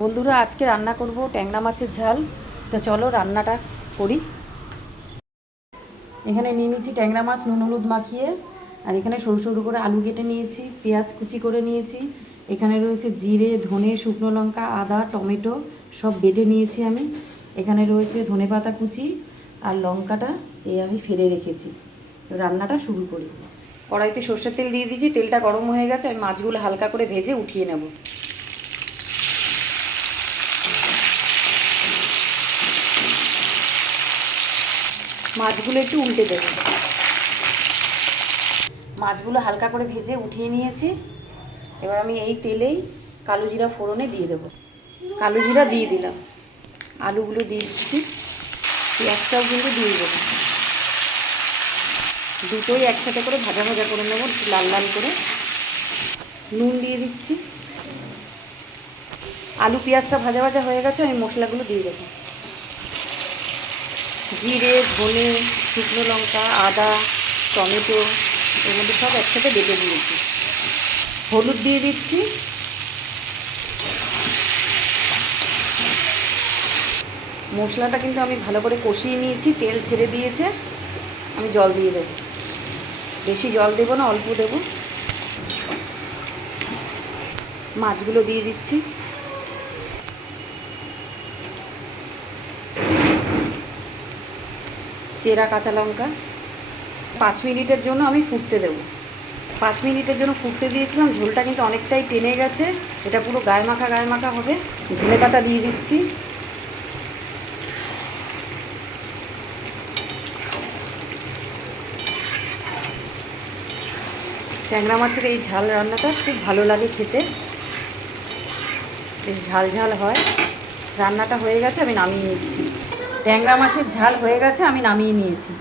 বন্ধুরা, আজকে রান্না করব ট্যাংরা মাছের ঝাল। তো চলো রান্নাটা করি। এখানে নিয়ে নিয়েছি ট্যাংরা মাছ নুন হলুদ মাখিয়ে, আর এখানে সরু সরু করে আলু কেটে নিয়েছি, পেঁয়াজ কুচি করে নিয়েছি। এখানে রয়েছে জিরে, ধনে, শুকনো লঙ্কা, আদা, টমেটো সব বেটে নিয়েছি আমি। এখানে রয়েছে ধনেপাতা কুচি আর লঙ্কাটা আমি ফেলে রেখেছি। রান্নাটা শুরু করি। কড়াইতে সর্ষের তেল দিয়ে দিয়েছি, তেলটা গরম হয়ে গেছে। আমি মাছগুলো হালকা করে ভেজে উঠিয়ে নেব। মাছগুলো একটু উল্টে দেব। মাছগুলো হালকা করে ভেজে উঠিয়ে নিয়েছি। এবার আমি এই তেলেই কালো জিরা ফোড়নে দিয়ে দেবো। কালো জিরা দিয়ে দিলাম, আলুগুলো দিয়ে দিচ্ছি, পেঁয়াজটাও কিন্তু দিয়ে দেবো। দুটোই একসাথে করে ভাজা ভাজা করে নেবো, একটু লাল লাল করে। নুন দিয়ে দিচ্ছি। আলু পেঁয়াজটা ভাজা ভাজা হয়ে গেছে, আমি মশলাগুলো দিয়ে দেবো। জিরে, ধনে, শুকনো লঙ্কা, আদা, টমেটো এর মধ্যে সব একসাথে বেটে দিয়েছি। হলুদ দিয়ে দিচ্ছি। মশলাটা কিন্তু আমি ভালো করে কষিয়ে নিয়েছি, তেল ছেড়ে দিয়েছে। আমি জল দিয়ে দেবো। বেশি জল দেবো না, অল্প দেবো। মাছগুলো দিয়ে দিচ্ছি। চেরা কাঁচা লঙ্কা। 5 মিনিটের জন্য আমি ফুটতে দেবো। 5 মিনিটের জন্য ফুটতে দিয়েছিলাম। ঝোলটা কিন্তু অনেকটাই টেনে গেছে, এটা পুরো গায়ে মাখা হবে। ধনেপাতা দিয়ে দিচ্ছি। ট্যাংরা মাছের এই ঝাল রান্নাটা খুব ভালো লাগে খেতে, বেশ ঝাল ঝাল হয়। রান্নাটা হয়ে গেছে, আমি নামিয়ে নিচ্ছি। ট্যাংরা মাছের ঝাল হয়ে গেছে, আমি নামিয়ে নিয়েছি।